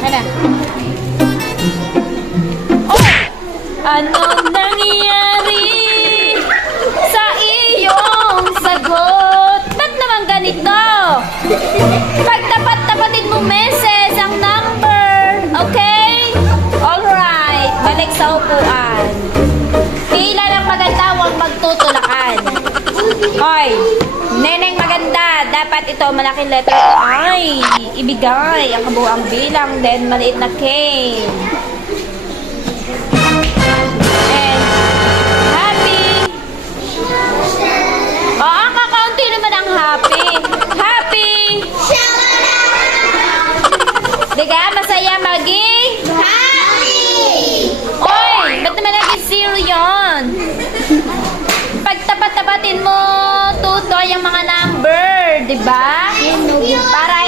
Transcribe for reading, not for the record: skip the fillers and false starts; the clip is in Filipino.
Akin na. Oh! Anong nangyayari sa iyong sagot? Ba't naman ganito? Pagtapat-tapatin mo meses ang number. Okay? Alright. Balik sa upuan. Ilan ang maganda, huwag magtutulakan. Hoy, neneng maganda. Dapat ito malaking letter I. Ibigay ang kabuang bilang, then maliit na K. And happy. Oo, kakaunti naman ang happy. Happy. Diga, masaya maging happy. Oy, ba't naman naging zero yun? Pagtapat-tapatin mo, tuto yung mga number, di ba? Para